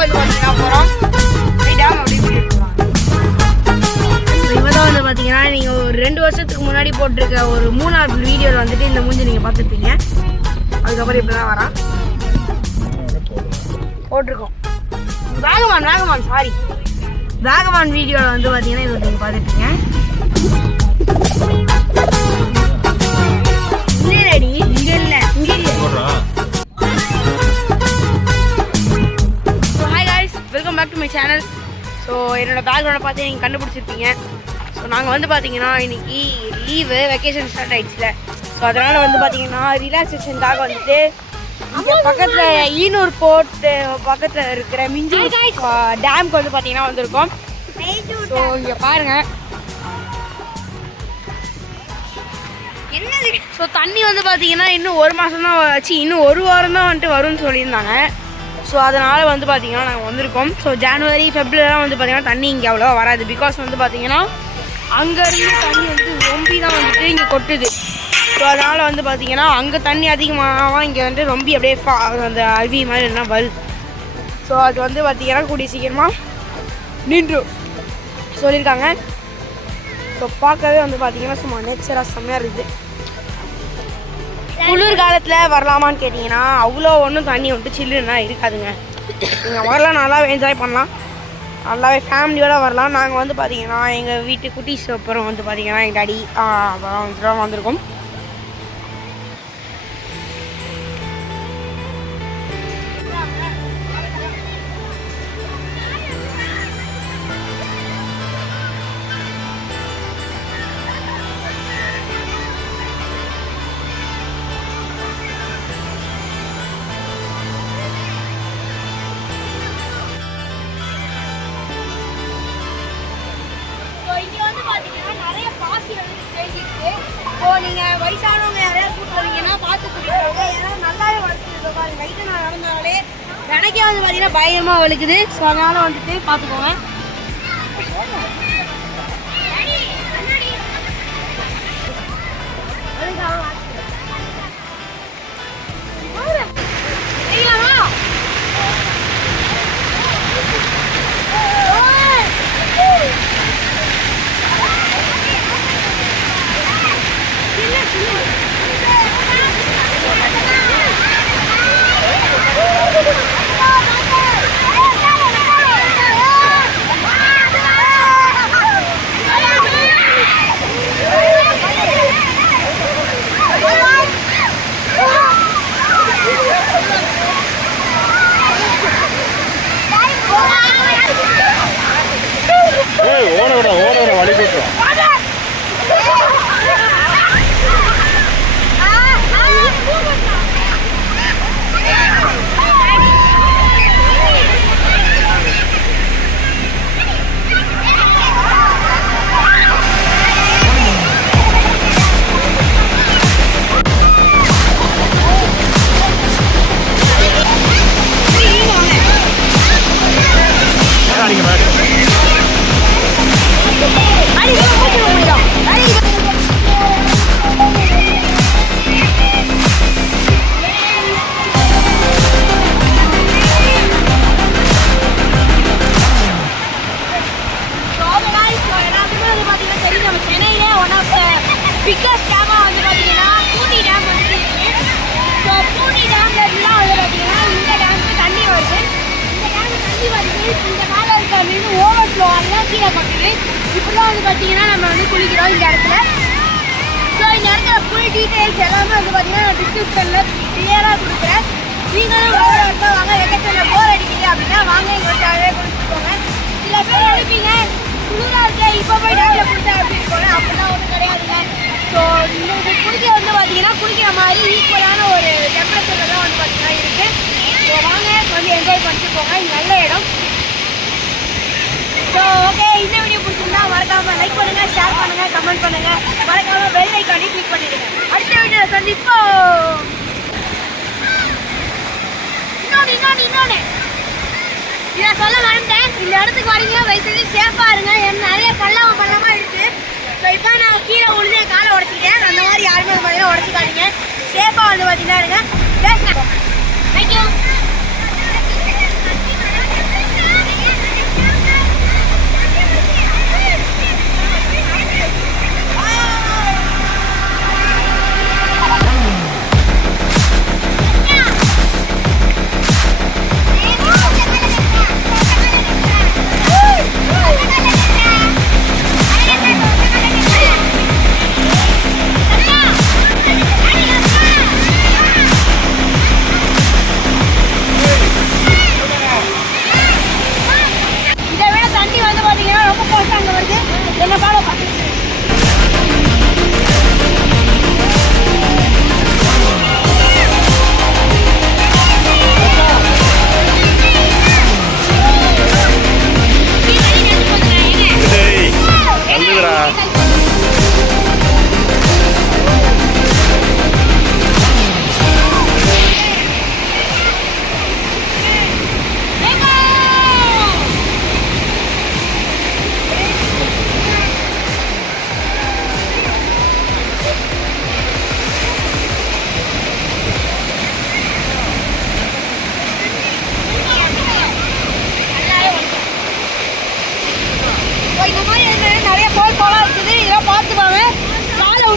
டேமுக்கு வந்து பார்த்தீங்கன்னா போகிறோம். டேம் அப்படி இவதான் வந்து பார்த்தீங்கன்னா நீங்கள் ஒரு 2 வருஷத்துக்கு முன்னாடி போட்டிருக்க ஒரு 3ஆவது வீடியோவில் வந்துட்டு இந்த மூஞ்சி நீங்கள் பார்த்துருப்பீங்க. அதுக்கப்புறம் இப்படி தான் வரான் போட்டிருக்கோம். வேகமான் சாரி வேகமான் வீடியோவில் வந்து பார்த்தீங்கன்னா இது நீங்கள் பார்த்துருப்பீங்க. Welcome back to my channel. So என்னோடய பேக்ரவுண்டை பார்த்து நீங்கள் கண்டுபிடிச்சிருப்பீங்க. ஸோ நாங்கள் வந்து பார்த்தீங்கன்னா இன்றைக்கி லீவு வெக்கேஷன் ஸ்டார்ட் ஆகிடுச்சுல. ஸோ அதனால் வந்து பார்த்தீங்கன்னா ரிலாக்ஸேஷனுக்காக வந்துட்டு இங்கே பக்கத்தில் ஈனூர் போர்ட்டு பக்கத்தில் இருக்கிற மிஞ்சி டேமுக்கு வந்து பார்த்தீங்கன்னா வந்திருக்கோம். ஸோ இங்கே பாருங்கள் என்னது. ஸோ தண்ணி வந்து பார்த்தீங்கன்னா இன்னும் 1 மாதம் தான் வச்சு இன்னும் 1 வாரம் தான் வந்துட்டு வரும்னு சொல்லியிருந்தாங்க. ஸோ அதனால் வந்து பார்த்திங்கன்னா நாங்கள் வந்திருக்கோம். ஸோ ஜனவரி ஃபெப்ரவரிலாம் வந்து பார்த்திங்கன்னா தண்ணி இங்கே அவ்வளோவா வராது. பிகாஸ் வந்து பார்த்திங்கன்னா அங்கேருந்து தண்ணி வந்து ரொம்பி தான் வந்துட்டு இங்கே கொட்டுது. ஸோ அதனால் வந்து பார்த்திங்கன்னா அங்கே தண்ணி அதிகமாக இங்கே வந்து ரொம்ப அப்படியே அந்த அருவி மாதிரி என்ன வருது. ஸோ அது வந்து பார்த்திங்கன்னா கூடிய சீக்கிரமாக நின்று சொல்லியிருக்காங்க. ஸோ பார்க்கவே வந்து பார்த்திங்கன்னா சும்மா நேச்சராக செம்மையாக இருக்குது. குளிர் காலத்தில் வரலாமான்னு கேட்டிங்கன்னா அவ்வளோ ஒன்றும் தண்ணி வந்துட்டு சில்லுன்னா இருக்காதுங்க. நீங்கள் வரலாம், நல்லாவே என்ஜாய் பண்ணலாம், நல்லாவே ஃபேமிலியோடு வரலாம். நாங்கள் வந்து பார்த்திங்கன்னா எங்கள் வீட்டு குட்டீஸ் அப்புறம் வந்து பார்த்திங்கன்னா எங்கள் டாடி அப்புறம் வந்திருக்கோம். நீங்கள் வயசானவங்க நிறையா கூப்பிட்டு பார்த்து கூப்பிட்டு ஏன்னா நல்லாவே வளர்த்துட்டு பாருங்க. லைட்டாக நான் நடந்தாலே எனக்கே வந்து பார்த்தீங்கன்னா பயமாக வலிக்குது. ஸோ அதனால் வந்துட்டு பார்த்துக்கோங்க. பிக்கஸ்ட் டேமாக வந்து பார்த்தீங்கன்னா பூண்டி டேம் வந்து இருக்குது. ஸோ பூண்டி டேம்லாம் வந்து பார்த்தீங்கன்னா இந்த டேமுக்கு தண்ணி வருது. இந்த டேமுக்கு தண்ணி வருது. இந்த மேலே இருக்க மீன் ஓவர் ஃப்ளோ அதெல்லாம் கீழே பார்க்குது. இப்படிலாம் வந்து பார்த்தீங்கன்னா நம்ம வந்து குளிக்கிறோம் இந்த இடத்துல. ஸோ இந்த இடத்துல ஃபுல் டீட்டெயில்ஸ் எல்லாமே வந்து பார்த்தீங்கன்னா நான் டிஸ்கிரிப்ஷனில் கிளியராக கொடுக்குறேன். நீங்களும் வாங்க வெக்கேஷனில் போர் அடிக்கிறீங்க அப்படின்னா வாங்க எங்கள் ஜாலியாக குளிச்சுக்கோங்க. சில பேர் நினைப்பீங்க குளிராக இருக்கேன் இப்போ போய் டேமில் குளிச்சேன் அப்படின்னு போனேன். அப்படிலாம் ஒன்றும் கிடையாதுங்க. ஸோ இந்த குளிக்க வந்து பார்த்தீங்கன்னா குளிக்கிற மாதிரி ஈக்குவலான ஒரு டெம்பரேச்சரில் தான் வந்து பார்த்தீங்கன்னா இருக்குது. ஸோ வாங்க வந்து என்ஜாய் பண்ணிட்டு போங்க. இது நல்ல இடம். ஸோ ஓகே, இந்த வீடியோ பிடிச்சிருந்தா மறக்காமல் லைக் பண்ணுங்கள், ஷேர் பண்ணுங்கள், கமெண்ட் பண்ணுங்கள், மறக்காமல் பெல் ஐக்கானே கிளிக் பண்ணிடுங்க. அடுத்த வீடியோ சந்திப்போம். இன்னொன்று இதை சொல்ல மறந்துட்டேன். இந்த இடத்துக்கு வரீங்க வயசுக்கு சேஃபாக இருங்க. நிறைய பள்ளமாக இருக்குது. ஸோ இப்போ நான் கீழே விழுந்து காலை உடச்சிட்டேன். அந்த மாதிரி யாருமே பார்த்தீங்கன்னா உடச்சிக்காதீங்க. சேஃபாக வந்து பார்த்தீங்கன்னா இருங்க. தேங்க்யூ.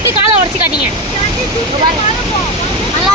போட்டு காலை உடச்சி காட்டிங்க. நல்லா